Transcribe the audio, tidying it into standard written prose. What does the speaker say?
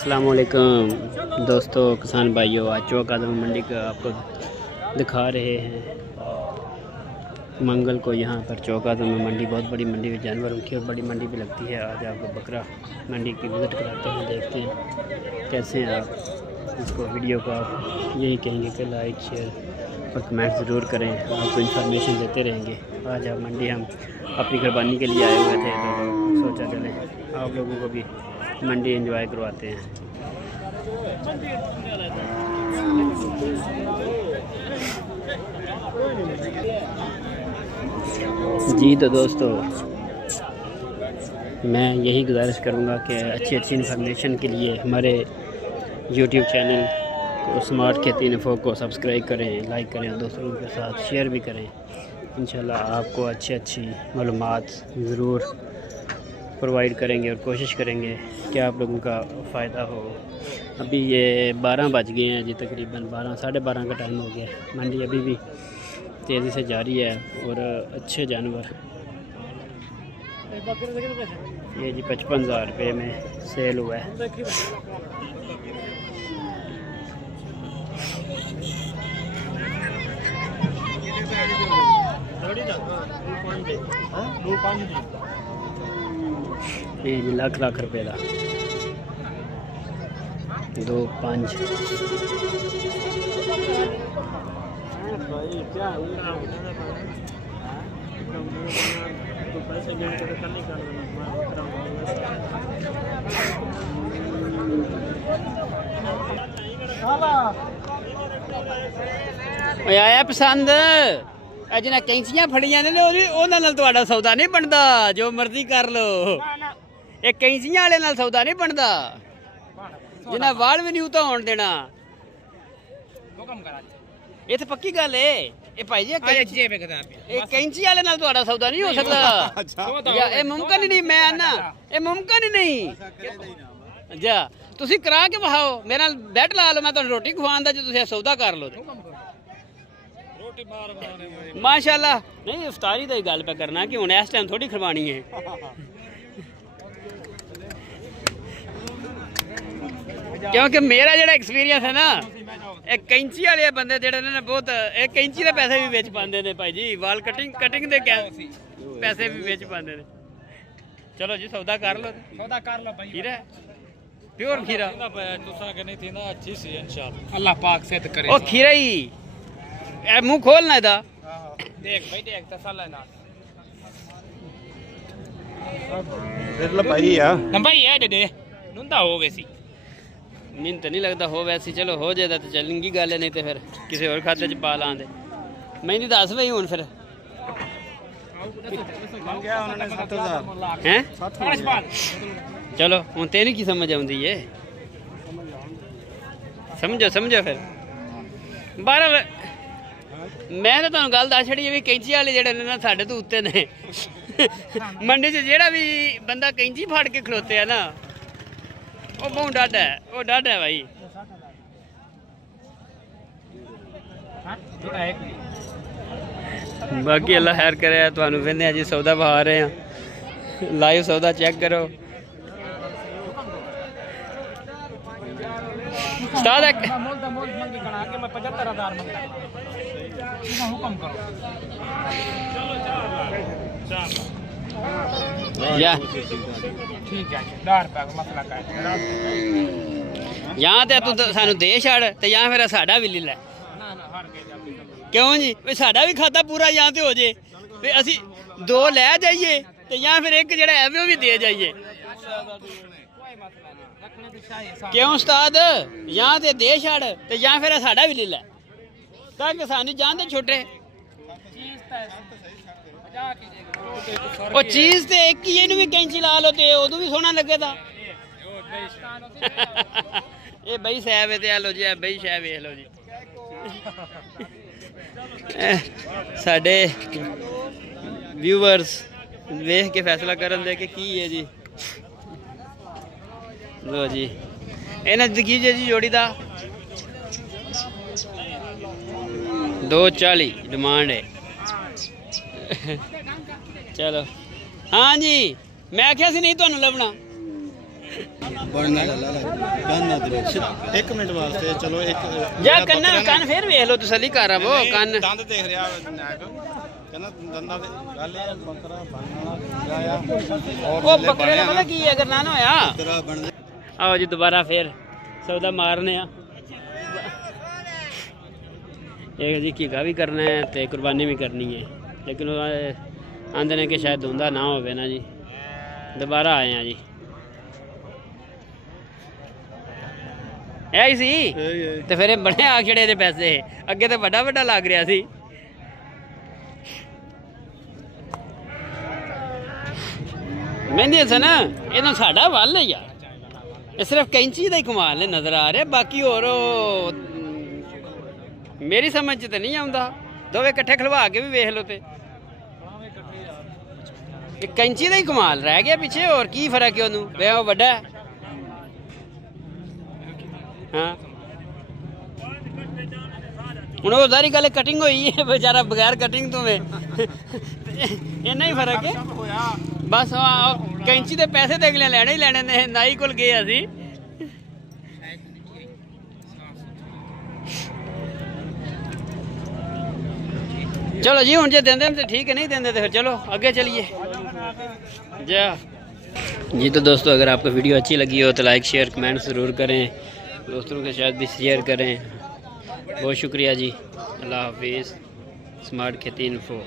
अस्सलामुअलैकुम दोस्तों, किसान भाइयों, आज चौक आज़म मंडी का आपको दिखा रहे हैं। मंगल को यहाँ पर चौक आज़म में मंडी, बहुत बड़ी मंडी है, जानवरों की और बड़ी मंडी भी लगती है। आज आपको बकरा मंडी की विज़िट कराते हैं, देखते हैं कैसे हैं आप इसको। वीडियो को आप यही कहेंगे कि लाइक शेयर और कमेंट ज़रूर करें, आपको इन्फॉर्मेशन देते रहेंगे। आज आप मंडी हम अपनी कुर्बानी के लिए आए हुए थे, तो सोचा चलें आप लोगों को भी मंडी एंजॉय करवाते हैं। जी तो दोस्तों, मैं यही गुजारिश करूँगा कि अच्छी इन्फॉर्मेशन के लिए हमारे यूट्यूब चैनल को स्मार्ट खेती इन्फो को सब्सक्राइब करें, लाइक करें, दूसरों के साथ शेयर भी करें। इंशाल्लाह आपको अच्छी मालूमात ज़रूर प्रोवाइड करेंगे और कोशिश करेंगे कि आप लोगों का फ़ायदा हो। अभी ये 12 बज गए हैं जी, तकरीबन 12 साढ़े 12 का टाइम हो गया। मंडी अभी भी तेज़ी से जारी है और अच्छे जानवर ये जी 55,000 रुपये में सेल हुआ है। ये जी लाख रुपये का 2-5 आया पसंद जिन्हें कैंचियां फड़ियां ने उन्होंने सौदा नहीं बनता। जो मर्जी कर लो, एक कैंचियां वाले नाल सौदा नहीं बनता, जिन्हें वाल भी नहीं उता होने देना। ये तो पक्की गल है। ये भाई जी कैंची वाले नाल तुहाडा सौदा नहीं हो सकता। ये मुमकिन ही नहीं, मैं आना ये मुमकिन ही नहीं। जा तुसी करा के बहाओ, मेरे नाल बैठ ला लो, मैं तुहानू रोटी खवांदा जो तुसी सौदा कर लो। माशाल्लाह नहीं, इफ्तारी दी गल पे करना कि हुण इस टाइम थोड़ी खरवानी है। क्योंकि मेरा जो एक्सपीरियंस है ना, एक कैंची वाले बंदे जेडे ने बहुत एक कैंची के पैसे भी बेच पाते हैं भाई जी, वाल कटिंग के पैसे भी बेच पाते हैं। चलो जी सौदा कर लो भाई। खीरा प्योर खीरा अच्छी सी इंशाल्लाह, अल्लाह पाक सेहत करे। ओ खीरा ही मुंह खोलना इदा देख भाई, देख तसल्ला ना लंबाई है दे नुंदा हो वैसी मैनू तो नहीं लगता हो वैसी। चलो हो जाए तो चलेंगी गल, नहीं तो फिर किसी और खाते च पा लांदे। मैनू दस भाई हूँ फिर हैं। चलो हूँ तेन की समझ आती है, समझो फिर 12। मैं तो तुहानू गल दस छड़ी भी कैंची वाले जेडे ने ना साडे तो उत्ते ने मंडी च जेड़ा भी बंदा कैंची फाड़ के खलोते है ना, वो बहुत डाढ़ा है, वो डाढ़ा है भाई। बाकी अल्लाह खैर करे। तुहानू कहने जी सौदा बहा रहे हैं, लाइव सौदा चेक करो। उस्ताद यहाँ तो तू सानू दे छड़ ते या फिर साडा भी ले लै। क्यों जी भी साडा भी खाता पूरा यहाँ तो हो जाए, फिर असी 2 लै जाइए ते या फिर एक जड़ा है वो भी दे जाइए। क्यों उस्ताद यहाँ ते दे छड़ ते या फिर साडा भी ले लै, ताकि सानू जानते छोटे वो चीज ते एक ही भी कैंची ला लो ते उदू भी सोना लगे था। ये बई सैब है, लो जी बई शैब वेख लो जी। साडे व्यूअर्स वेख के फैसला करन दे कि की है जी। लो जी इन्हें दिखी जी जोड़ी का 240 डिमांड है। चलो हाँ जी, मैं आख्या सी नहीं तुहानू लभना। ਬਣਨਾ ਲੱਲਾ ਕੰਨ ਅਦਰੇ 1 ਮਿੰਟ ਵਾਸਤੇ ਚਲੋ ਇੱਕ ਜਾ ਕੰਨ ਫੇਰ ਵੇਖ ਲਓ ਤਸੱਲੀ ਕਰ ਆਵੋ ਕੰਨ ਦੰਦ ਦੇਖ ਰਿਹਾ ਨਾਕ ਕਹਿੰਦਾ ਦੰਦਾਂ ਦੇ ਗੱਲ ਇਹ ਬੱਕਰਾ ਬਣਨ ਵਾਲਾ ਆ ਉਹ ਬੱਕਰੇ ਦਾ ਪਤਾ ਕੀ ਹੈ ਕਰਨਾ ਨਾ ਹੋਇਆ ਬੱਕਰਾ ਬਣ ਆਓ ਜੀ ਦੁਬਾਰਾ ਫੇਰ ਸੌਦਾ ਮਾਰਨੇ ਆ ਇਹ ਜੀ ਕੀਗਾ ਵੀ ਕਰਨਾ ਹੈ ਤੇ ਕੁਰਬਾਨੀ ਵੀ ਕਰਨੀ ਹੈ ਲੇਕਿਨ ਆਂਦੇ ਨੇ ਕਿ ਸ਼ਾਇਦ ਹੁੰਦਾ ਨਾ ਹੋਵੇ ਨਾ ਜੀ ਦੁਬਾਰਾ ਆਏ ਆ ਜੀ ਐ ਸੀ ਤੇ ਫਿਰ ਇਹ ਬਣੇ ਆਖੜੇ ਦੇ ਪੈਸੇ ਅੱਗੇ ਤੇ ਵੱਡਾ ਵੱਡਾ ਲੱਗ ਰਿਹਾ ਸੀ ਮਹਿੰਦੀ ਹਸਨ ਇਹਨਾਂ ਸਾਡਾ ਵੱਲ ਹੈ ਯਾਰ ਇਹ ਸਿਰਫ ਕੈਂਚੀ ਦਾ ਹੀ ਕਮਾਲ ਹੈ ਨਜ਼ਰ ਆ ਰਿਹਾ ਬਾਕੀ ਹੋਰ ਮੇਰੀ ਸਮਝ 'ਚ ਤਾਂ ਨਹੀਂ ਆਉਂਦਾ ਦੋਵੇਂ ਇਕੱਠੇ ਖਲਵਾ ਕੇ ਵੀ ਵੇਖ ਲਓ ਤੇ ਇਹ ਕੈਂਚੀ ਦਾ ਹੀ ਕਮਾਲ ਰਹਿ ਗਿਆ ਪਿੱਛੇ ਹੋਰ ਕੀ ਫਰਕ ਹੈ ਉਹਨੂੰ ਵੇ ਉਹ ਵੱਡਾ ਹਾਂ ਹੁਣ ਉਹ ਸਾਰੀ ਗੱਲ ਕਟਿੰਗ ਹੋਈ ਹੈ बेचारा ਬਗੈਰ ਕਟਿੰਗ ਤੋਂ ਵੇ ਇੰਨਾ ਹੀ ਫਰਕ ਹੈ ਬਸ ਕੈਂਚੀ ਦੇ ਪੈਸੇ ਤੇ ਅਗਲੇ ਲੈਣੇ ਹੀ ਲੈਣੇ ਨੇ ਨਾਈ ਕੋਲ ਗਏ ਅਸੀਂ चलो जी हूँ जो देंदे तो ठीक है नहीं देंदे तो फिर चलो आगे चलिए जा जी। तो दोस्तों अगर आपको वीडियो अच्छी लगी हो तो लाइक शेयर कमेंट ज़रूर करें दोस्तों के साथ भी शेयर करें बहुत शुक्रिया जी। अल्लाह हाफिज़। स्मार्ट खेती इन्फो।